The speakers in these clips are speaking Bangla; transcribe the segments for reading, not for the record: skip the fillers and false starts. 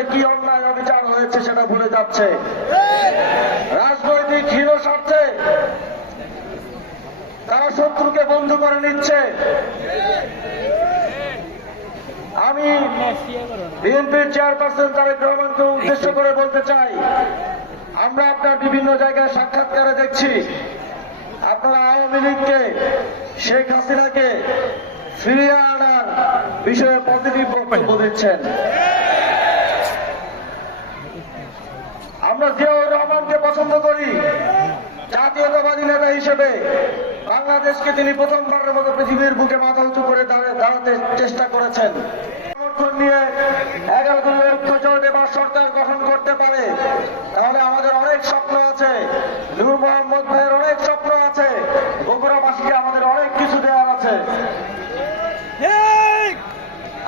সাথে কি অন্যায় অবিচার হয়েছে সেটা ভুলে যাচ্ছে। রাজনৈতিক হিরো স্বার্থে তারা শত্রুকে বন্ধু করে নিচ্ছে। আমি বিএনপির চেয়ারপারসন তারেক রহমানকে উদ্দেশ্য করে বলতে চাই, আমরা আপনার বিভিন্ন জায়গায় সাক্ষাৎকারে দেখছি আপনারা আওয়ামী লীগকে, শেখ হাসিনাকে ফিরিয়ে আনার বিষয়ে পজিটিভ বক্তব্য দিচ্ছেন। আমরা জিয়াউর রহমানকে পছন্দ করি। জাতীয়তাবাদী নেতা হিসেবে বাংলাদেশকে তিনি প্রথমবারের মতো পৃথিবীর বুকে মাথা উঁচু করে দাঁড়াতে চেষ্টা করেছেন। সমর্থন নিয়ে 11 দলীয় ঐক্যজোট এবার সরকার গঠন করতে পারে, তাহলে আমাদের অনেক স্বপ্ন আছে। নূর মোহাম্মদ ভাইয়ের অনেক স্বপ্ন আছে। বগুড়াবাসীকে আমাদের অনেক কিছু দেওয়ার আছে।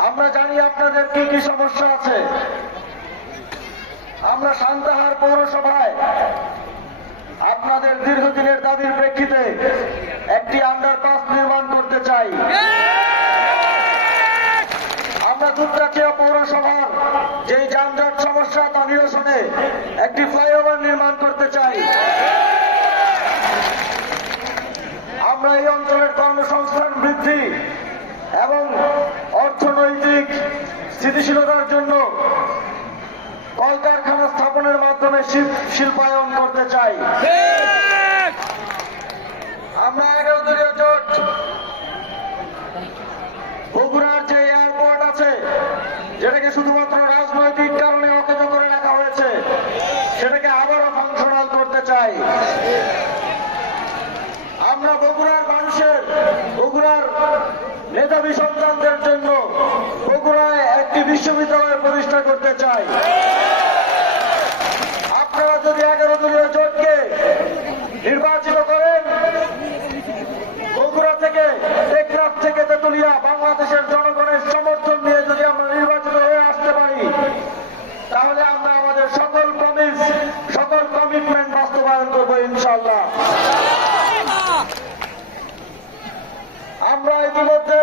আমরা জানি আপনাদের কি কি সমস্যা আছে। আমরা সান্তাহার পৌরসভায় আপনাদের দীর্ঘদিনের দাবির প্রেক্ষিতে একটি আন্ডারপাস নির্মাণ করতে চাই। আমরা দুপচাচিয়া পৌরসভার যে যানজট সমস্যা তা নিরসনে একটি ফ্লাইওভার নির্মাণ করতে চাই। আমরা এই অঞ্চলের কর্মসংস্থান বৃদ্ধি এবং অর্থনৈতিক স্থিতিশীলতার জন্য কলকারখানা স্থাপনের মাধ্যমে শিল্পায়ন করতে চাই। আমরা 11 দলীয় জোট বগুড়ার যে এয়ারপোর্ট আছে, যেটাকে শুধুমাত্র রাজনৈতিক কারণে অকেজ করে রাখা হয়েছে, সেটাকে আবারও ফাংশনাল করতে চাই। আমরা বগুড়ার মানুষের, বগুড়ার মেধাবী সন্তানদের জন্য বগুড়ায় একটি বিশ্ববিদ্যালয় প্রতিষ্ঠা করতে চাই। আপনারা যদি 11 দলীয় জোটকে নির্বাচিত করেন, বগুড়া থেকে, টেকনাফ থেকে তেতুলিয়া বাংলাদেশের জনগণের সমর্থন নিয়ে যদি আমরা নির্বাচিত হয়ে আসতে পারি, তাহলে আমরা আমাদের সকল প্রমিস, সকল কমিটমেন্ট বাস্তবায়ন করবো ইনশাআল্লাহ। আমরা ইতিমধ্যে